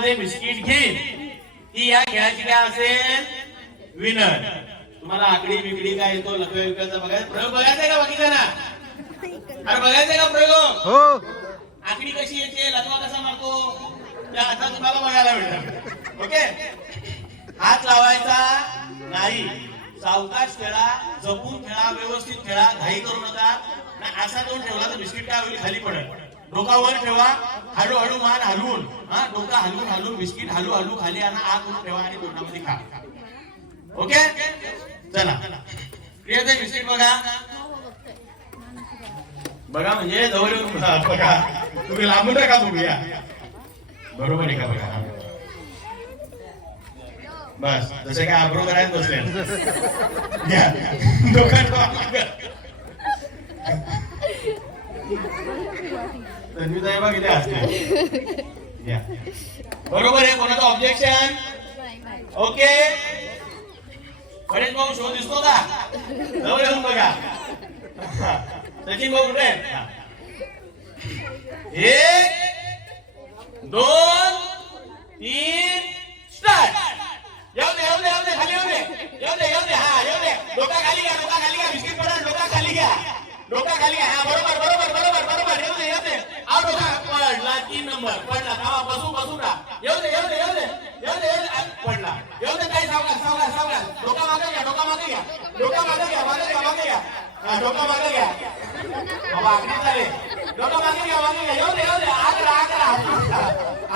Biscuit घेईन ती या खेळाची काय असेल? विनर. तुम्हाला आकडी बिकडी काय येतो लकवे विकायचा बघायचा? प्रयोग बघायचा का बाकीचा ना अरे बघायचा का प्रयोग? हो. आकडी कशी येते लकवा कसा मारतो? त्या आता तुम्हाला बघायला मिळणार ओके? हात लावायचा नाही. सावकाश खेळा जपून खेळा व्यवस्थित खेळा घाई करू नका. नाही असा दोन ठेवला तर बिस्किट काय होईल? खाली पडेल. डोका वर ठेवा हळूहळू मान हलवून हा डोका हलवून हलवून बिस्किट हलू हलू खाली आणा आत म्हणून ठेवा आणि तोंडामध्ये खा. ओके? चला. प्रिय बिस्किट बघा. बघा म्हणजे जवळ येऊन बघा तुम्ही लांबून नका बघूया. बरोबर आहे का बघा? बस जसे काय आब्रो करायला बसले घ्या. बरोबर आहे कोणाचं ऑब्जेक्शन ओके गणेश भाऊ शो दिसतो का? जवळ येऊन बघा. सचिन भाऊ कुठे एक दोन तीन डोका खाली घ्या हा बरोबर बरोबर बरोबर बरोबर. येऊ दे येऊ दे. आव डोका. पडला तीन नंबर. पडला. थांबा बसू बसू ना. येऊ दे येऊ दे येऊ दे. येऊ दे येऊ दे. पडला. येऊ दे काही सावला सावला सावला डोका मागे घ्या डोका मागे घ्या. डोका मागे घ्या मागे घ्या मागे घ्या. डोका मागे घ्या. बाबा आखरी झाले. डोका मागे घ्या मागे घ्या. येऊ दे येऊ दे. आकरा आकरा हसू नका.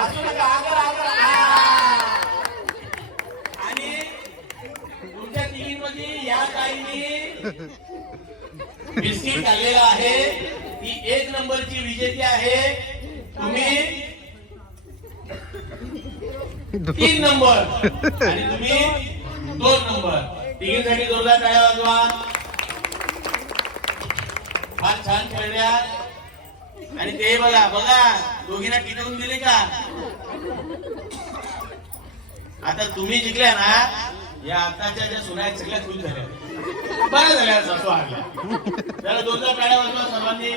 हसू नका. आकरा आकरा आणि तुमच्या तिघींमध्ये या ताईंनी बिस्किट खाल्लेलं आहे. ती एक नंबरची विजेती आहे. तुम्ही तीन नंबर. आणि तुम्ही दोन नंबर. तिघींसाठी जोरदार टाळ्या वाजवा. फार छान खेळल्या. आणि ते बघा बघा दोघींना टिकवून दिले का? आता तुम्ही जिंकल्या ना या आताच्या ज्या सुना आहेत सगळ्या खुश झाल्या. बऱ्या झाल्या सासू आल्या. त्याला दोन चार टाळ्या वाजवा सर्वांनी.